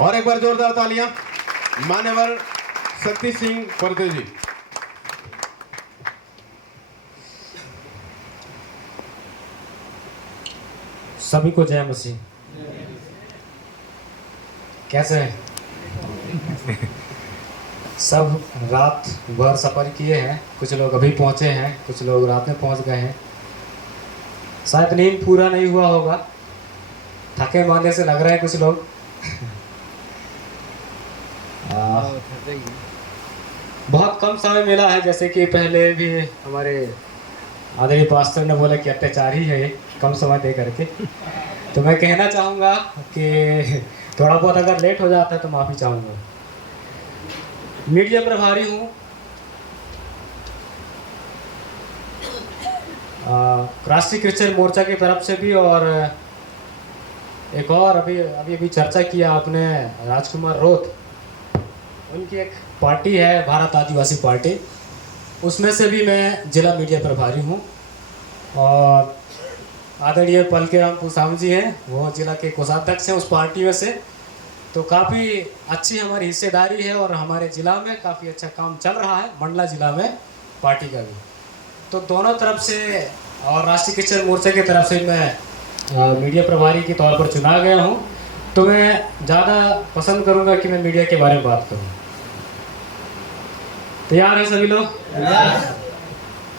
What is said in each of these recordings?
और एक बार जोरदार तालियां मान्यवर शक्ति सिंह परते जी। सभी को जय मसीह। कैसे हैं सब? रात भर सफ़र किए हैं, कुछ लोग अभी पहुंचे हैं, कुछ लोग रात में पहुंच गए हैं। शायद नींद पूरा नहीं हुआ होगा, थके मारने से लग रहे हैं कुछ लोग। बहुत कम समय मिला है, जैसे कि पहले भी हमारे आदरणीय पास्टर ने बोला कि अत्याचार ही है कम समय दे करके। तो मैं कहना चाहूँगा कि थोड़ा बहुत अगर लेट हो जाता है तो माफ़ी चाहूँगा। मीडिया प्रभारी हूँ, राष्ट्रीय क्रिश्चियन मोर्चा की तरफ से भी, और एक और अभी चर्चा किया आपने राजकुमार रोत, उनकी एक पार्टी है भारत आदिवासी पार्टी, उसमें से भी मैं जिला मीडिया प्रभारी हूँ। और आदरणीय पलकेराम पुसाम जी हैं, वो जिला के कोषाध्यक्ष हैं उस पार्टी में से। तो काफ़ी अच्छी हमारी हिस्सेदारी है और हमारे ज़िला में काफ़ी अच्छा काम चल रहा है, मंडला ज़िला में पार्टी का भी। तो दोनों तरफ से और राष्ट्रीय क्रिश्चियन मोर्चा की तरफ से मैं मीडिया प्रभारी के तौर पर चुना गया हूँ। तो मैं ज़्यादा पसंद करूँगा कि मैं मीडिया के बारे में बात करूँ। तैयार है सभी लोग?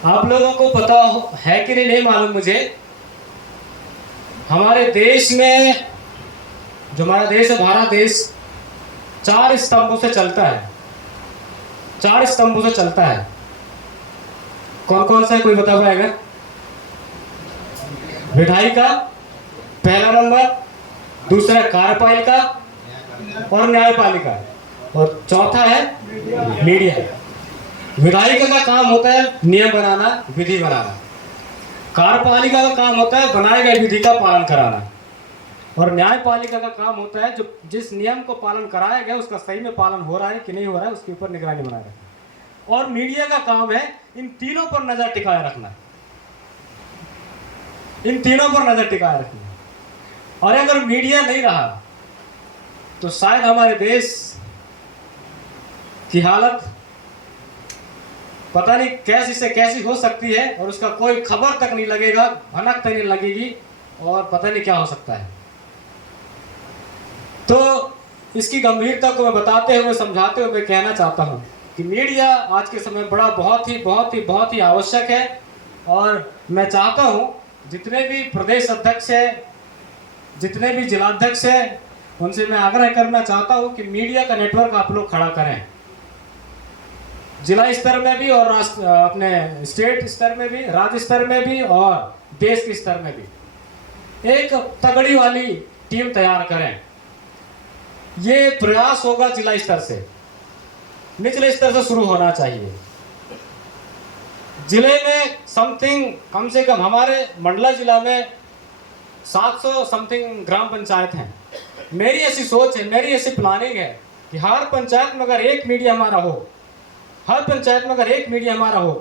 आप लोगों को पता है कि नहीं मालूम मुझे, हमारे देश में, जो हमारा देश है भारत देश, 4 स्तंभों से चलता है। 4 स्तंभों से चलता है। कौन कौन सा है, कोई बता पाएगा? विधायिका पहला नंबर, दूसरा कार्यपालिका और न्यायपालिका, और चौथा है मीडिया। विधायिका का काम होता है नियम बनाना, विधि बनाना। कार्यपालिका का काम होता है बनाए गए विधि का पालन कराना, और न्यायपालिका का काम होता है जो जिस नियम को पालन कराया गया उसका सही में पालन हो रहा है कि नहीं हो रहा है उसके ऊपर निगरानी बनाए रखना। और मीडिया का काम है इन तीनों पर नजर टिकाए रखना, इन तीनों पर नजर टिकाए रखना। और अगर मीडिया नहीं रहा तो शायद हमारे देश की हालत पता नहीं कैसी से कैसी हो सकती है, और उसका कोई खबर तक नहीं लगेगा, भनक तक नहीं लगेगी, और पता नहीं क्या हो सकता है। तो इसकी गंभीरता को मैं बताते हुए, समझाते हुए कहना चाहता हूँ कि मीडिया आज के समय बड़ा बहुत ही आवश्यक है। और मैं चाहता हूँ जितने भी प्रदेश अध्यक्ष हैं, जितने भी जिलाध्यक्ष हैं, उनसे मैं आग्रह करना चाहता हूँ कि मीडिया का नेटवर्क आप लोग खड़ा करें, जिला स्तर में भी और अपने स्टेट स्तर में भी, राज्य स्तर में भी और देश के स्तर में भी एक तगड़ी वाली टीम तैयार करें। ये प्रयास होगा जिला स्तर से, निचले स्तर से शुरू होना चाहिए। जिले में समथिंग, कम से कम हमारे मंडला जिला में 700 समथिंग ग्राम पंचायत हैं। मेरी ऐसी सोच है, मेरी ऐसी प्लानिंग है कि हर पंचायत में अगर एक मीडिया हमारा हो, हर पंचायत में अगर एक मीडिया हमारा हो,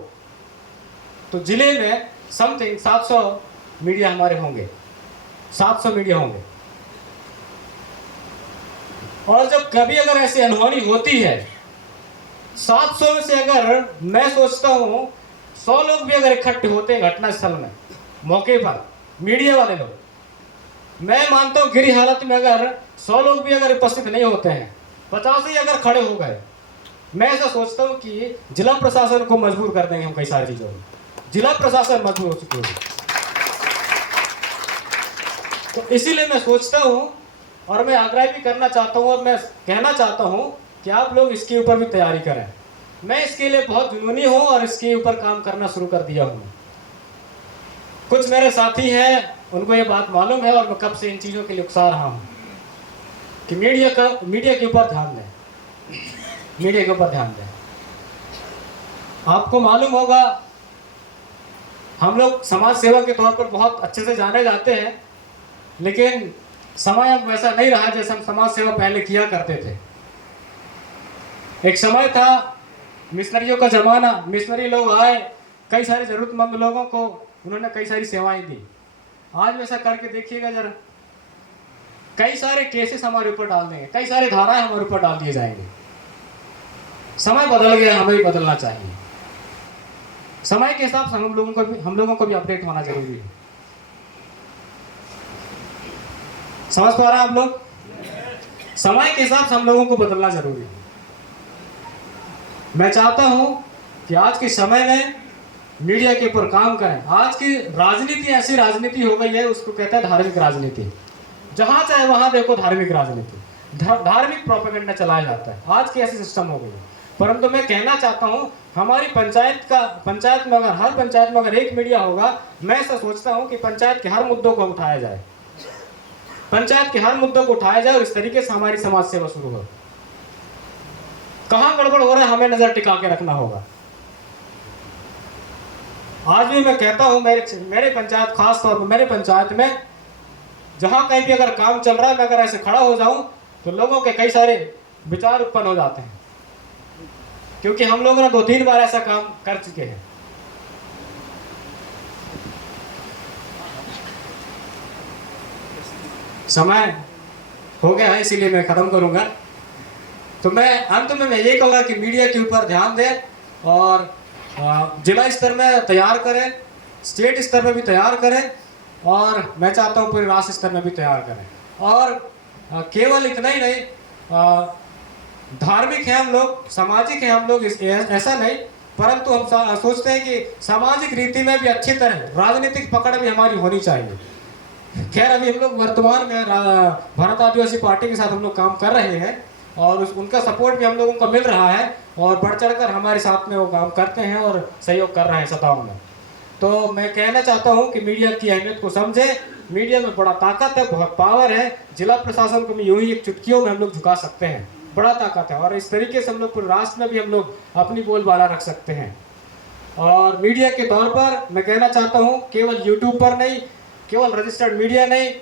तो जिले में समथिंग 700 मीडिया हमारे होंगे, 700 मीडिया होंगे। और जब कभी अगर ऐसी अनहोनी होती है, 700 में से अगर मैं सोचता हूँ 100 लोग भी अगर इकट्ठे होते हैं घटना स्थल में, मौके पर, मीडिया वाले लोग, मैं मानता हूँ गिरी हालत में अगर 100 लोग भी अगर उपस्थित नहीं होते हैं, 50 ही अगर खड़े हो गए, मैं ऐसा सोचता हूँ कि जिला प्रशासन को मजबूर कर देंगे हम कई सारी चीजों में। जिला प्रशासन मजबूर हो चुके हैं। तो इसीलिए मैं सोचता हूँ, और मैं आग्रह भी करना चाहता हूँ, और मैं कहना चाहता हूँ कि आप लोग इसके ऊपर भी तैयारी करें। मैं इसके लिए बहुत जुनूनी हूँ और इसके ऊपर काम करना शुरू कर दिया हूँ। कुछ मेरे साथी हैं, उनको ये बात मालूम है, और मैं कब से इन चीज़ों के लिए उकसा रहा हूँ कि मीडिया के ऊपर ध्यान दें, मीडिया के ऊपर ध्यान दें। आपको मालूम होगा हम लोग समाज सेवा के तौर पर बहुत अच्छे से जाने जाते हैं, लेकिन समय अब वैसा नहीं रहा जैसे हम समाज सेवा पहले किया करते थे। एक समय था मिशनरियों का जमाना, मिशनरी लोग आए, कई सारे जरूरतमंद लोगों को उन्होंने कई सारी सेवाएं दी। आज वैसा करके देखिएगा जरा, कई सारे केसेस हमारे ऊपर डाल देंगे, कई सारे धाराएं हमारे ऊपर डाल दिए जाएंगे। समय बदल गया, हमें भी बदलना चाहिए। समय के हिसाब से हम लोगों को भी अपडेट होना जरूरी है। समझ पा रहे हैं आप लोग? समय के हिसाब से हम लोगों को बदलना जरूरी है। मैं चाहता हूं कि आज के समय में मीडिया के ऊपर काम करें। आज की राजनीति ऐसी राजनीति हो गई है, उसको कहते हैं धार्मिक राजनीति। जहां चाहे वहां देखो धार्मिक राजनीति, धार्मिक प्रोपेगेंडा चलाया जाता है। आज की ऐसी सिस्टम हो गई है। परंतु मैं कहना चाहता हूं, हमारी पंचायत में अगर एक मीडिया होगा, मैं ऐसा सोचता हूं कि पंचायत के हर मुद्दों को उठाया जाए, पंचायत के हर मुद्दों को उठाया जाए और इस तरीके से हमारी समाज सेवा शुरू हो। कहां गड़बड़ हो रहा है, हमें नजर टिका के रखना होगा। आज भी मैं कहता हूं, मेरे पंचायत, खास तौर पर मेरे पंचायत में जहां कहीं भी अगर काम चल रहा है, मैं अगर ऐसे खड़ा हो जाऊं तो लोगों के कई सारे विचार उत्पन्न हो जाते हैं, क्योंकि हम लोगों ने 2-3 बार ऐसा काम कर चुके हैं। समय हो गया है, इसीलिए मैं खत्म करूंगा। तो मैं अंत में ये कहूँगा कि मीडिया के ऊपर ध्यान दें और जिला स्तर में तैयार करें, स्टेट स्तर में भी तैयार करें, और मैं चाहता हूँ पूरे राष्ट्र स्तर में भी तैयार करें। और केवल इतना ही नहीं, धार्मिक हैं हम लोग, सामाजिक हैं हम लोग, ऐसा नहीं, परंतु हम सोचते हैं कि सामाजिक रीति में भी अच्छी तरह राजनीतिक पकड़ भी हमारी होनी चाहिए। खैर, अभी हम लोग वर्तमान में भारत आदिवासी पार्टी के साथ हम लोग काम कर रहे हैं और उनका सपोर्ट भी हम लोगों को मिल रहा है और बढ़ चढ़कर हमारे साथ में वो काम करते हैं और सहयोग कर रहे हैं सत्ताओं में। तो मैं कहना चाहता हूं कि मीडिया की अहमियत को समझें। मीडिया में बड़ा ताकत है, बहुत पावर है। जिला प्रशासन को भी यूं ही एक चुटकियों में हम लोग झुका सकते हैं, बड़ा ताकत है। और इस तरीके से हम लोग पूरे राष्ट्र में भी हम लोग अपनी बोलबाला रख सकते हैं। और मीडिया के तौर पर मैं कहना चाहता हूँ, केवल यूट्यूब पर नहीं, केवल रजिस्टर्ड मीडिया नहीं,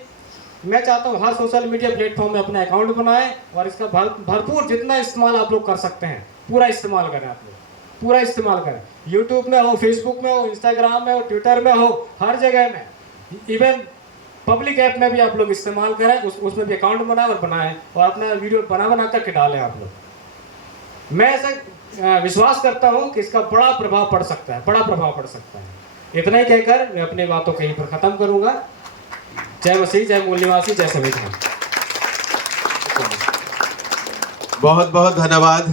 मैं चाहता हूँ हर सोशल मीडिया प्लेटफॉर्म में अपना अकाउंट बनाएं और इसका भरपूर जितना इस्तेमाल आप लोग कर सकते हैं पूरा इस्तेमाल करें। आप लोग पूरा इस्तेमाल करें, यूट्यूब में हो, फेसबुक में हो, इंस्टाग्राम में हो, ट्विटर में हो, हर जगह में, इवन पब्लिक ऐप में भी आप लोग इस्तेमाल करें। उसमें भी अकाउंट बनाएं और अपना वीडियो बना करके डालें आप लोग। मैं ऐसा विश्वास करता हूँ कि इसका बड़ा प्रभाव पड़ सकता है, बड़ा प्रभाव पड़ सकता है। इतना ही कहकर मैं अपनी बातों को यहीं पर खत्म करूंगा। जय मसीह, जय मूल निवासी, जय संविधान। बहुत बहुत धन्यवाद।